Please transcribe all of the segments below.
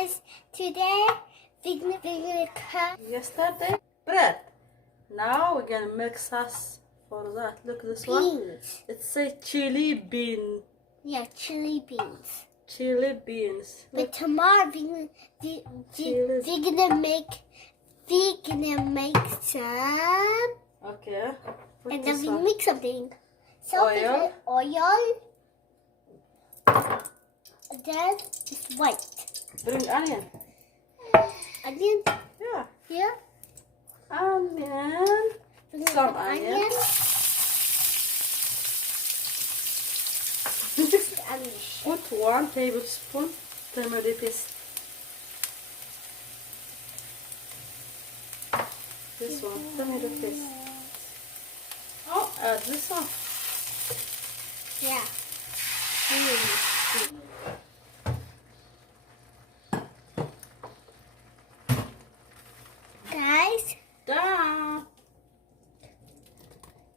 guys, today we're gonna cut yesterday bread. Now we're gonna mix us for that. Look, this one. beans. It says chili bean. Yeah, chili beans. Chili beans. But tomorrow we're gonna make some. Okay. Put And then this we one. make something. So Oil. Oil. And then it's white. Bring onion. Onion. Yeah. Here. Onion. Bring Some some onion. Put 1 tablespoon tomato paste. This one, tomato paste. Oh, add this one. Yeah.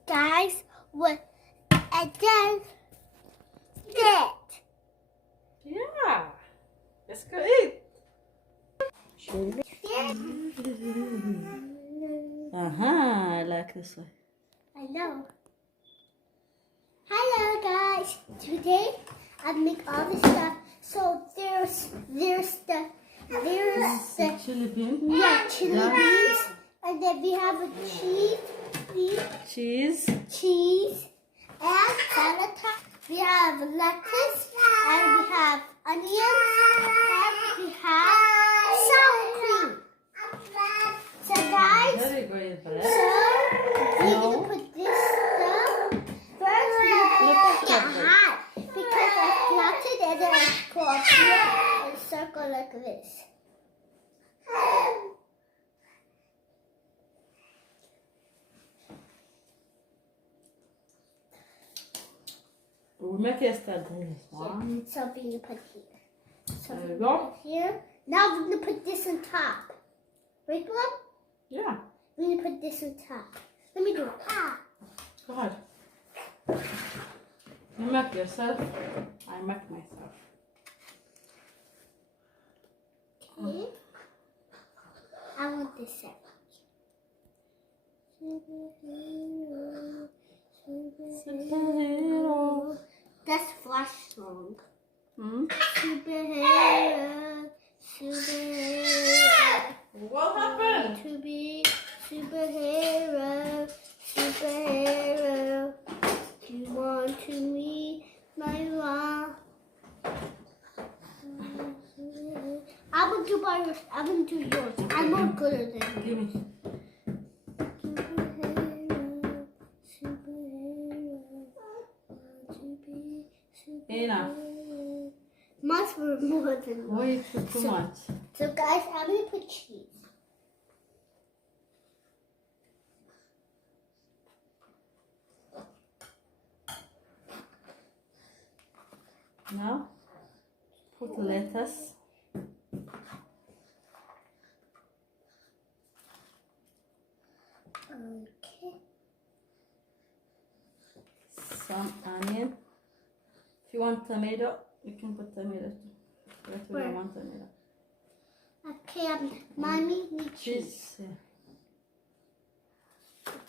Guys, what? And then that. Yeah. Let's go eat. I like this one. I know. Hello guys. Today I make all this stuff. So there's the Chili bean. yeah, chili beans, and then we have a Cheese. and salad. We have lettuce, and we have onions, and we have sour cream. So guys, Very good bread. so we're gonna put this stuff first. We put it hot because I flat it and then I go up here and circle like this. We make yesterday this one. So we're gonna put here. So There we're you gonna go. put here. Now we're gonna put this on top. Right, Mom? Yeah. We're gonna put this on top. Let me do it. Go ahead. You make yourself. I make myself. Okay. I want this set. Superhero. That's Flash song. Hmm? Superhero, superhero. What happened? To be superhero, superhero. You want to meet my mom? I'm gonna do yours. I'm gonna do yours. I'm more good at it. Give me. Enough. Must be more than one. Why you put too much? So guys, I'm gonna put cheese. Now, put lettuce. Okay. Some onion. If you want tomato, you can put tomato too. But we Where? don't want tomato. Okay, mommy needs cheese. Cheese. Yeah.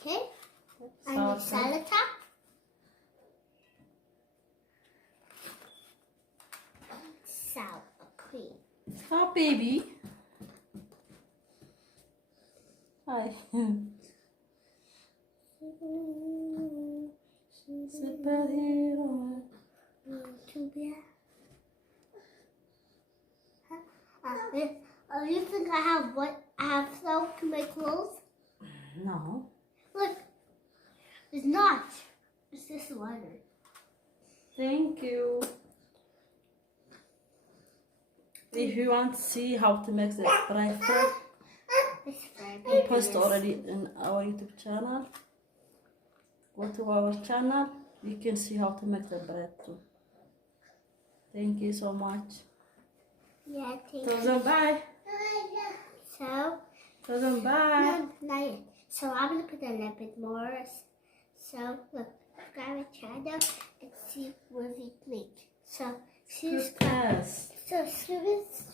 Okay. I Sour need salad top. Sour cream. Oh, baby. Hi. Superhero. To be. You think I have what? I have soap to make clothes? No. Look, it's not. It's this water. Thank you. If you want to see how to make the dry bread, It's very we post already in our YouTube channel. Go to our channel. You can see how to make the bread too. Thank you so much. Yeah, thank Tell you. them bye. So, Tell them bye. no, not yet. So I'm gonna put a little bit more. So look, subscribe my channel and see what we make. So, Good pass. so,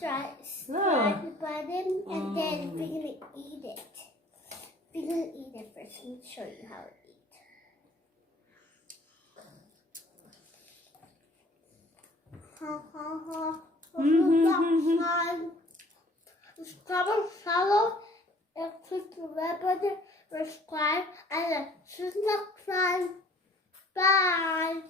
slide the button, and then we're gonna eat it. We're gonna eat it first. Let me show you how to eat. Follow and click the red button, subscribe, and then next time. Bye.